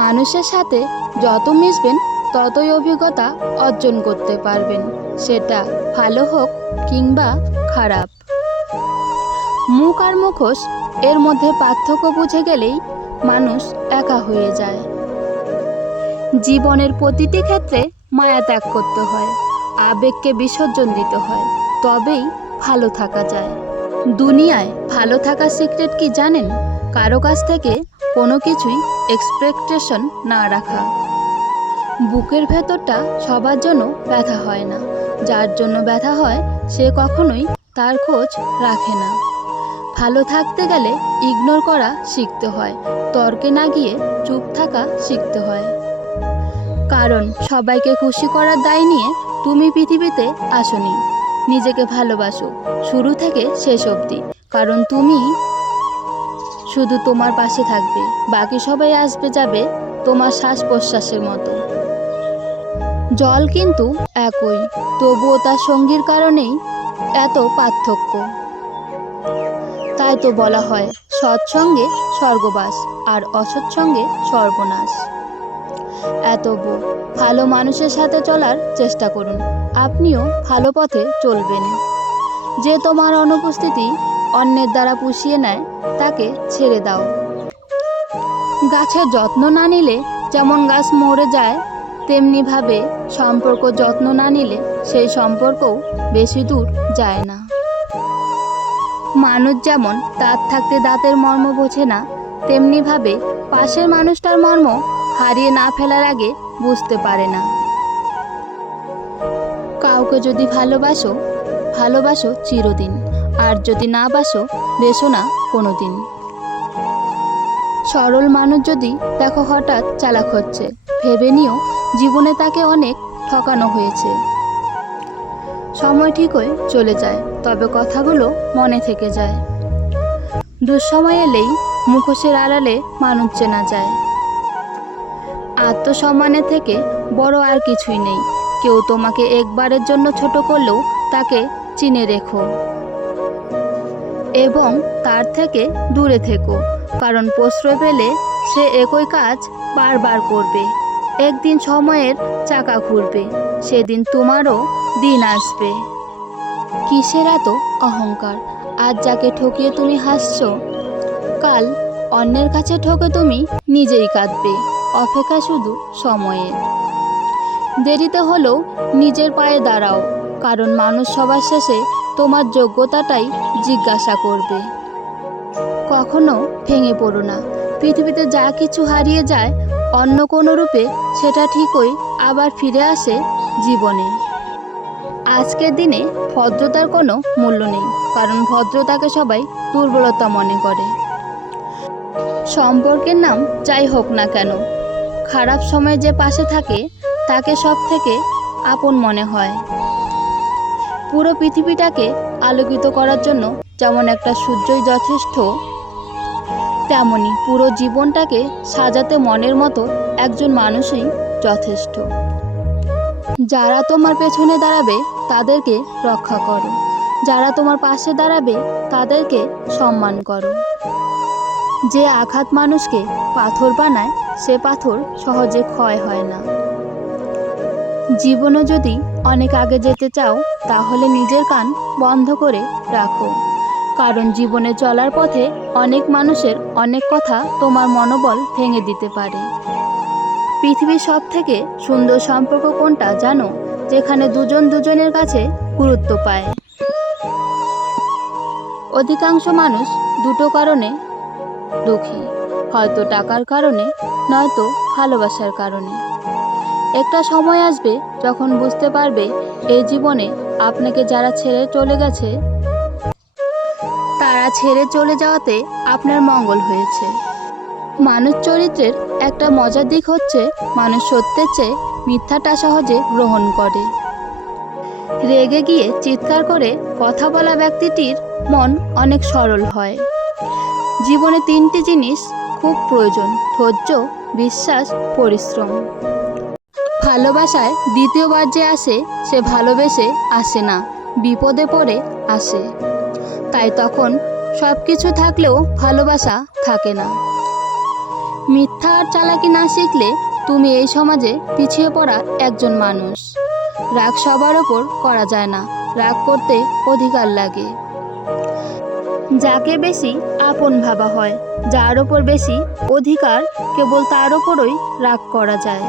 মানুষের সাথে যত মিশবেন ততই অভিজ্ঞতা অর্জন করতে পারবেন, সেটা ভালো হোক কিংবা খারাপ। মুখ আর মুখোশ এর মধ্যে পার্থক্য বুঝে গেলেই মানুষ একা হয়ে যায়। জীবনের প্রতিটি ক্ষেত্রে মায়া ত্যাগ করতে হয়, আবেগকে বিসর্জন দিতে হয়, তবেই ভালো থাকা যায়। দুনিয়ায় ভালো থাকার সিক্রেট কি জানেন? কারো কাছ থেকে কোনো কিছুই এক্সপেকটেশন না রাখা। বুকের ভেতরটা সবার জন্য ব্যথা হয় না, যার জন্য ব্যথা হয় সে কখনোই তার খোঁজ রাখে না। ভালো থাকতে গেলে ইগনোর করা শিখতে হয়, তর্কে না গিয়ে চুপ থাকা শিখতে হয়। কারণ সবাইকে খুশি করার দায় নিয়ে তুমি পৃথিবীতে আসোনি। নিজেকে ভালোবাসো শুরু থেকে শেষ অবধি, কারণ তুমি শুধু তোমার পাশে থাকবে, বাকি সবাই আসবে যাবে তোমার শ্বাস প্রশ্বাসের মতো। জল কিন্তু একই, তবুও তার সঙ্গীর কারণেই এত পার্থক্য। তাই তো বলা হয় সৎসঙ্গে স্বর্গবাস আর অসৎসঙ্গে সর্বনাশ। এতবু ভালো মানুষের সাথে চলার চেষ্টা করুন, আপনিও ভালো পথে চলবেন। যে তোমার অনুপস্থিতি অন্যের দ্বারা পুষিয়ে নেয় তাকে ছেড়ে দাও। গাছের যত্ন না নিলে যেমন গাছ মরে যায়, তেমনিভাবে সম্পর্ক যত্ন না নিলে সেই সম্পর্কও বেশি দূর যায় না। মানুষ যেমন দাঁত থাকতে দাঁতের মর্ম বোঝে না, তেমনিভাবে পাশের মানুষটার মর্ম হারিয়ে না ফেলার আগে বুঝতে পারে না। কাউকে যদি ভালোবাসো, ভালোবাসো চিরদিন, আর যদি না বাসো, বেসো না কোনো দিন। সরল মানুষ যদি দেখো হঠাৎ চালাক হচ্ছে, ভেবে নিও জীবনে তাকে অনেক ঠকানো হয়েছে। সময় ঠিকই চলে যায়, তবে কথাগুলো মনে থেকে যায়। দুঃসময় এলেই মুখোশের আড়ালে মানুষ চেনা যায়। আত্মসম্মানের থেকে বড় আর কিছুই নেই। কেউ তোমাকে একবারের জন্য ছোট করলেও তাকে চিনে রেখো এবং তার থেকে দূরে থেকো, কারণ প্রশ্রয় পেলে সে একই কাজ বারবার করবে। একদিন সময়ের চাকা ঘুরবে, সেদিন তোমারও দিন আসবে। কিসের এত অহংকার? আজ যাকে ঠকিয়ে তুমি হাসছো, কাল অন্যের কাছে ঠকে তুমি নিজেই কাঁদবে। অপেক্ষা শুধু সময়ের। দেরিতে হলেও নিজের পায়ে দাঁড়াও, কারণ মানুষ সবার শেষে তোমার যোগ্যতাটাই জিজ্ঞাসা করবে। কখনো ভেঙে পড়ো না। পৃথিবীতে যা কিছু হারিয়ে যায় অন্য কোনো রূপে, সেটা ঠিকই আবার ফিরে আসে জীবনে। আজকের দিনে ভদ্রতার কোনো মূল্য নেই, কারণ ভদ্রতাকে সবাই দুর্বলতা মনে করে। সম্পর্কের নাম যাই হোক না কেন, খারাপ সময়ে যে পাশে থাকে তাকে সব থেকে আপন মনে হয়। পুরো পৃথিবীটাকে আলোকিত করার জন্য যেমন একটা সূর্যই যথেষ্ট, তেমনি পুরো জীবনটাকে সাজাতে মনের মতো একজন মানুষই যথেষ্ট। যারা তোমার পেছনে দাঁড়াবে তাদেরকে রক্ষা করো, যারা তোমার পাশে দাঁড়াবে তাদেরকে সম্মান করো। যে আঘাত মানুষকে পাথর বানায়, সে পাথর সহজে ক্ষয় হয় না। জীবনে যদি অনেক আগে যেতে চাও, তাহলে নিজের কান বন্ধ করে রাখো, কারণ জীবনে চলার পথে অনেক মানুষের অনেক কথা তোমার মনোবল ভেঙে দিতে পারে। পৃথিবীর সব থেকে সুন্দর সম্পর্ক কোনটা জানো? যেখানে দুজন দুজনের কাছে গুরুত্ব পায়। অধিকাংশ মানুষ দুটো কারণে দুঃখী, হয়তো টাকার কারণে, নয়তো ভালোবাসার কারণে। একটা সময় আসবে যখন বুঝতে পারবে এই জীবনে আপনাকে যারা ছেড়ে চলে গেছে, তারা ছেড়ে চলে যাওয়াতে আপনার মঙ্গল হয়েছে। মানুষ চরিত্রের একটা মজার দিক হচ্ছে মানুষ সত্যের চেয়ে মিথ্যাটা সহজে গ্রহণ করে। রেগে গিয়ে চিৎকার করে কথা বলা ব্যক্তিটির মন অনেক সরল হয়। জীবনে তিনটি জিনিস খুব প্রয়োজন: ধৈর্য, বিশ্বাস, পরিশ্রম। ভালোবাসায় দ্বিতীয়বার যে আসে সে ভালোবেসে আসে না, বিপদে পড়ে আসে। তাই তখন সব কিছু থাকলেও ভালোবাসা থাকে না। মিথ্যা আর চালাকি না শিখলে তুমি এই সমাজে পিছিয়ে পড়া একজন মানুষ। রাগ সবার ওপর করা যায় না, রাগ করতে অধিকার লাগে। যাকে বেশি আপন ভাবা হয়, যার ওপর বেশি অধিকার, কেবল তার ওপরই রাগ করা যায়।